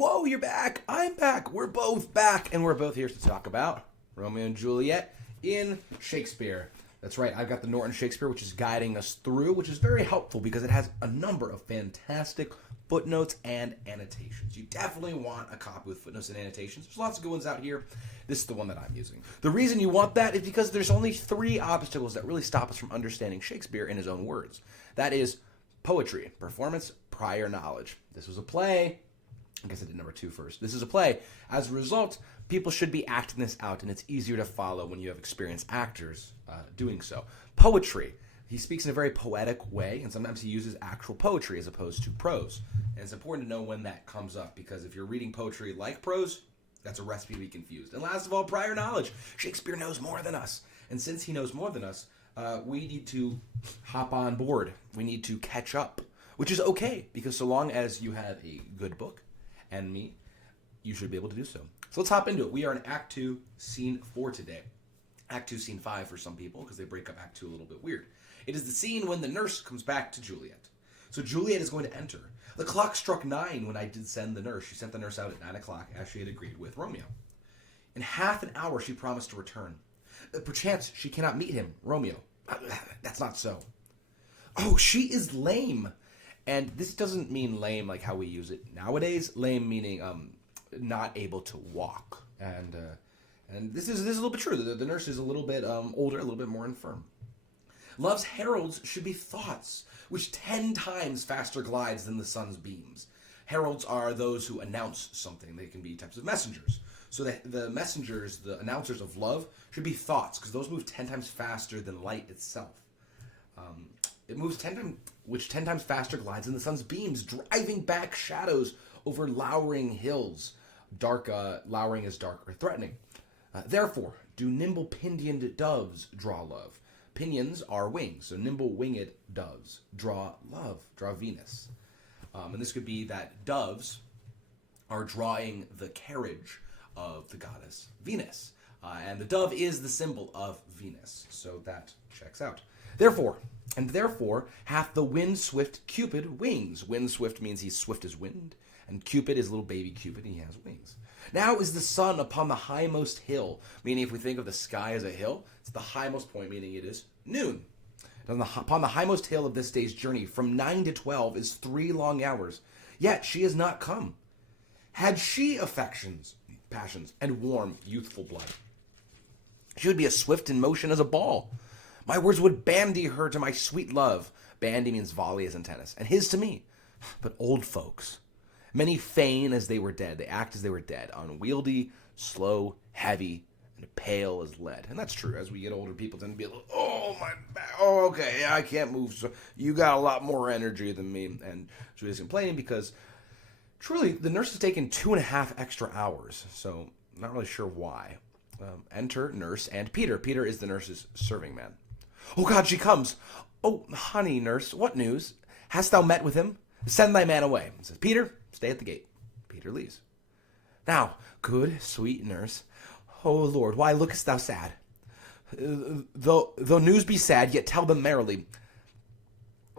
whoa, you're back. I'm back. We're both back. And we're both here to talk about Romeo and Juliet in Shakespeare. That's right. I've got the Norton Shakespeare, which is guiding us through, which is very helpful because it has a number of fantastic footnotes and annotations. You definitely want a copy with footnotes and annotations. There's lots of good ones out here. This is the one that I'm using. The reason you want that is because there's only 3 obstacles that really stop us from understanding Shakespeare in his own words. That is poetry, performance, prior knowledge. This was a play. I guess I did number 2 first. This is a play. As a result, people should be acting this out, and it's easier to follow when you have experienced actors doing so. Poetry. He speaks in a very poetic way, and sometimes he uses actual poetry as opposed to prose. And it's important to know when that comes up, because if you're reading poetry like prose, that's a recipe to be confused. And last of all, prior knowledge. Shakespeare knows more than us. And since he knows more than us, we need to hop on board. We need to catch up, which is okay, because so long as you have a good book and me, you should be able to do so. So let's hop into it. We are in Act 2, Scene 4 today. Act 2, Scene 5 for some people, because they break up Act 2 a little bit weird. It is the scene when the nurse comes back to Juliet. So Juliet is going to enter. The clock struck 9 when I did send the nurse. She sent the nurse out at 9 o'clock, as she had agreed with Romeo. In half an hour, she promised to return. Perchance she cannot meet him, Romeo. That's not so. Oh, she is lame. And this doesn't mean lame like how we use it nowadays. Lame meaning not able to walk. And this is a little bit true. The nurse is a little bit older, a little bit more infirm. Love's heralds should be thoughts, which 10 times faster glides than the sun's beams. Heralds are those who announce something. They can be types of messengers. So the messengers, the announcers of love, should be thoughts, because those move 10 times faster than light itself. It moves 10 times, which 10 times faster glides than the sun's beams, driving back shadows over lowering hills. Lowering is dark or threatening. Therefore, do nimble pinioned doves draw love. Pinions are wings, so nimble winged doves draw love, draw Venus. And this could be that doves are drawing the carriage of the goddess Venus. And the dove is the symbol of Venus, so that checks out. Therefore hath the wind-swift Cupid wings. Wind-swift means he's swift as wind, and Cupid is little baby Cupid, and he has wings. Now is the sun upon the highmost hill, meaning if we think of the sky as a hill, it's the highmost point, meaning it is noon. Upon the highmost hill of this day's journey, from 9 to 12 is 3 long hours, yet she has not come. Had she affections, passions, and warm, youthful blood, she would be as swift in motion as a ball. My words would bandy her to my sweet love. Bandy means volley as in tennis, and his to me. But old folks, many feign as they were dead. They act as they were dead, unwieldy, slow, heavy, and pale as lead. And that's true. As we get older, people tend to be a little, oh, my back. Oh, okay, yeah, I can't move. So you got a lot more energy than me. And Julia's complaining because, truly, the nurse has taken 2.5 extra hours. So I'm not really sure why. Enter nurse and Peter. Peter is the nurse's serving man. Oh, God, she comes. Oh, honey, nurse, what news? Hast thou met with him? Send thy man away. He says, Peter, stay at the gate. Peter leaves. Now, good, sweet nurse, O Lord, why lookest thou sad? Though news be sad, yet tell them merrily.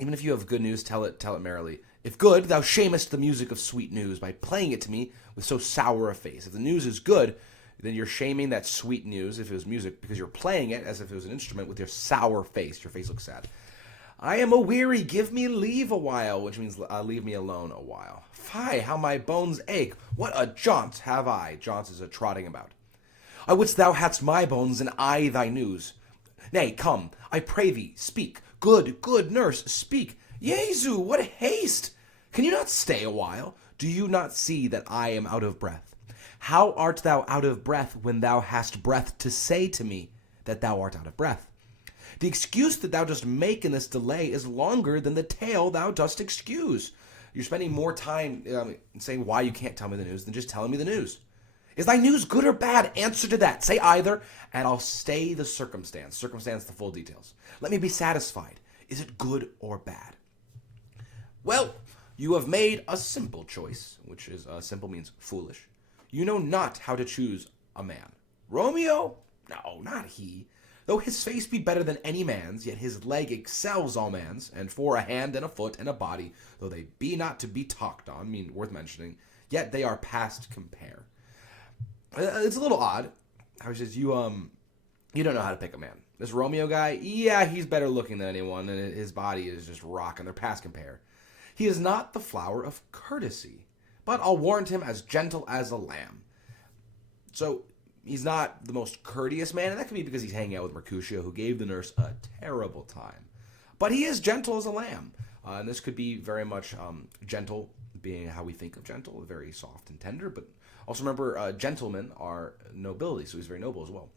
Even if you have good news, tell it merrily. If good, thou shamest the music of sweet news by playing it to me with so sour a face. If the news is good, then you're shaming that sweet news, if it was music, because you're playing it as if it was an instrument with your sour face. Your face looks sad. I am a-weary, give me leave a while, which means leave me alone a while. Fie, how my bones ache, what a jaunt have I. Jaunt is a trotting about. I wouldst thou hadst my bones, and I thy news. Nay, come, I pray thee, speak. Good nurse, speak. Jesu, what haste! Can you not stay a while? Do you not see that I am out of breath? How art thou out of breath when thou hast breath to say to me that thou art out of breath? The excuse that thou dost make in this delay is longer than the tale thou dost excuse. You're spending more time saying why you can't tell me the news than just telling me the news. Is thy news good or bad? Answer to that. Say either, and I'll stay the circumstance. Circumstance, the full details. Let me be satisfied. Is it good or bad? Well, you have made a simple choice, which is simple means foolish. You know not how to choose a man. Romeo? No, not he. Though his face be better than any man's, yet his leg excels all man's, and for a hand and a foot and a body, though they be not to be talked on, mean worth mentioning, yet they are past compare. It's a little odd. How he says, you don't know how to pick a man. This Romeo guy, yeah, he's better looking than anyone, and his body is just rocking. They're past compare. He is not the flower of courtesy, but I'll warrant him as gentle as a lamb. So he's not the most courteous man, and that could be because he's hanging out with Mercutio, who gave the nurse a terrible time. But he is gentle as a lamb, and this could be very much gentle, being how we think of gentle, very soft and tender. But also remember, gentlemen are nobility, so he's very noble as well.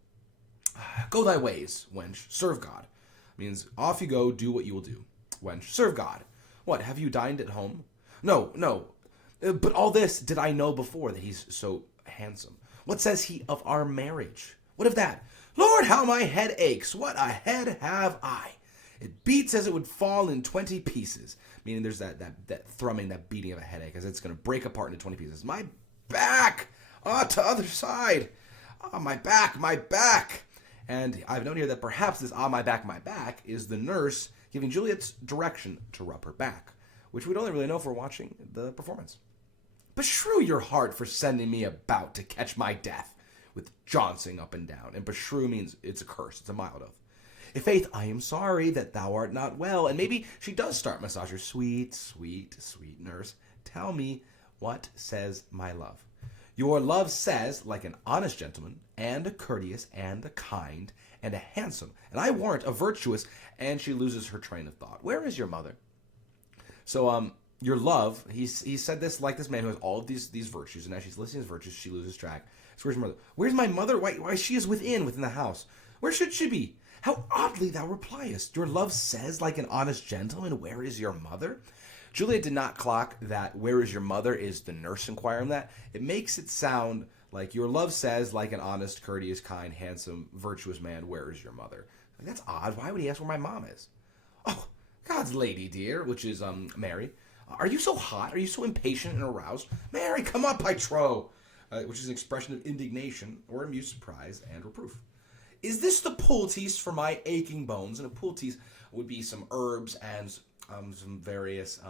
Go thy ways, wench, serve God. Means off you go, do what you will do. Wench, serve God. What, have you dined at home? No. But all this did I know before, that he's so handsome. What says he of our marriage? What of that? Lord, how my head aches. What a head have I. It beats as it would fall in 20 pieces. Meaning there's that thrumming, that beating of a headache, as it's going to break apart into 20 pieces. My back! To other side! My back! And I've known here that perhaps this my back is the nurse giving Juliet's direction to rub her back, which we'd only really know if we're watching the performance. Beshrew your heart for sending me about to catch my death, with jouncing up and down. And beshrew means it's a curse, it's a mild oath. I' faith, I am sorry that thou art not well. And maybe she does start massage her. Sweet nurse, tell me, what says my love? Your love says, like an honest gentleman, and a courteous, and a kind, and a handsome, and I warrant a virtuous, and she loses her train of thought. Where is your mother? So, your love, he said this like this man who has all of these virtues, and as she's listing his virtues, she loses track. So where's your mother? Where's my mother? Why she is within the house. Where should she be? How oddly thou repliest. Your love says, like an honest gentleman, where is your mother? Juliet did not clock that where is your mother is the nurse inquiring that. It makes it sound like your love says, like an honest, courteous, kind, handsome, virtuous man, where is your mother? Like, that's odd. Why would he ask where my mom is? Oh, God's lady, dear, which is Mary. Are you so hot? Are you so impatient and aroused? Mary, come up, I trow. Which is an expression of indignation or amused surprise and reproof. Is this the poultice for my aching bones? And a poultice would be some herbs and some various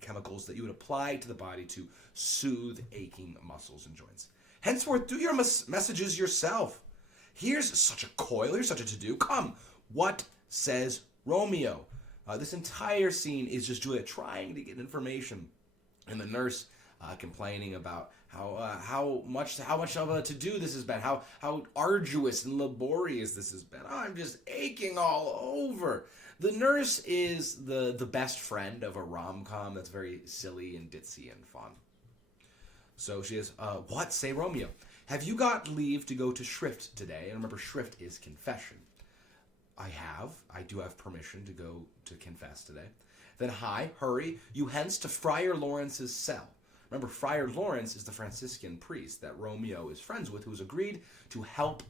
chemicals that you would apply to the body to soothe aching muscles and joints. Henceforth, do your messages yourself. Here's such a coil, here's such a to-do. Come, what says Romeo? This entire scene is just Juliet trying to get information, and the nurse complaining about how much of a to-do this has been, how arduous and laborious this has been. I'm just aching all over. The nurse is the best friend of a rom-com that's very silly and ditzy and fun. So she is, what say Romeo? Have you got leave to go to shrift today? And remember, shrift is confession. I do have permission to go to confess today. Then hurry, you hence to Friar Lawrence's cell. Remember, Friar Lawrence is the Franciscan priest that Romeo is friends with, who's agreed to help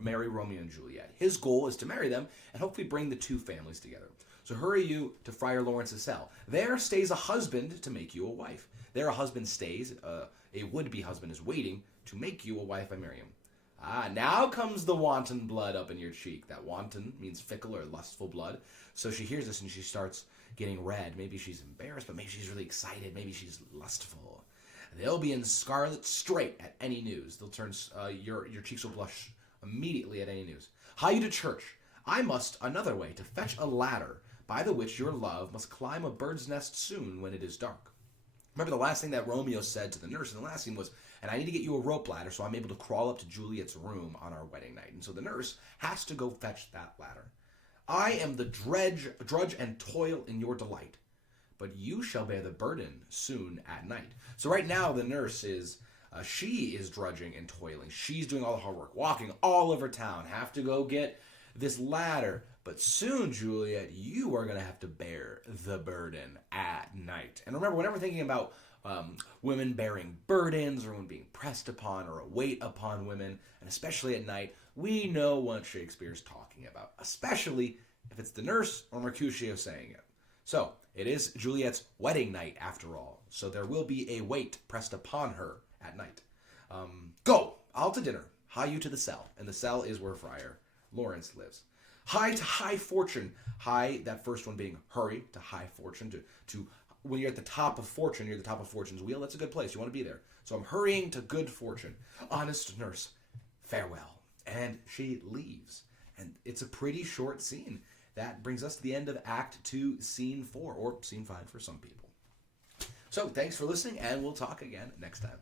marry Romeo and Juliet. His goal is to marry them and hopefully bring the two families together. So hurry you to Friar Lawrence's cell. There stays a husband to make you a wife. There a husband stays, a would-be husband is waiting to make you a wife by marrying him. Now comes the wanton blood up in your cheek. That wanton means fickle or lustful blood. So she hears this and she starts getting red. Maybe she's embarrassed, but maybe she's really excited. Maybe she's lustful. They'll be in scarlet straight at any news. They'll turn, your cheeks will blush immediately at any news. Hie you to church. I must another way to fetch a ladder by the which your love must climb a bird's nest soon when it is dark. Remember the last thing that Romeo said to the nurse in the last scene was, and I need to get you a rope ladder so I'm able to crawl up to Juliet's room on our wedding night. And so the nurse has to go fetch that ladder. I am the drudge and toil in your delight, but you shall bear the burden soon at night. So right now the nurse is, she is drudging and toiling. She's doing all the hard work, walking all over town, have to go get this ladder. But soon, Juliet, you are going to have to bear the burden at night. And remember, whenever thinking about women bearing burdens or women being pressed upon or a weight upon women, and especially at night, we know what Shakespeare's talking about, especially if it's the nurse or Mercutio saying it. So, it is Juliet's wedding night after all, so there will be a weight pressed upon her at night. Go, I'll to dinner, hie you to the cell, and the cell is where Friar Lawrence lives. Hie to high fortune, high, that first one being hurry to high fortune, to when you're at the top of fortune, you're at the top of fortune's wheel. That's a good place. You want to be there. So I'm hurrying to good fortune. Honest nurse, farewell. And she leaves. And it's a pretty short scene. That brings us to the end of Act 2, Scene 4, or Scene 5 for some people. So thanks for listening, and we'll talk again next time.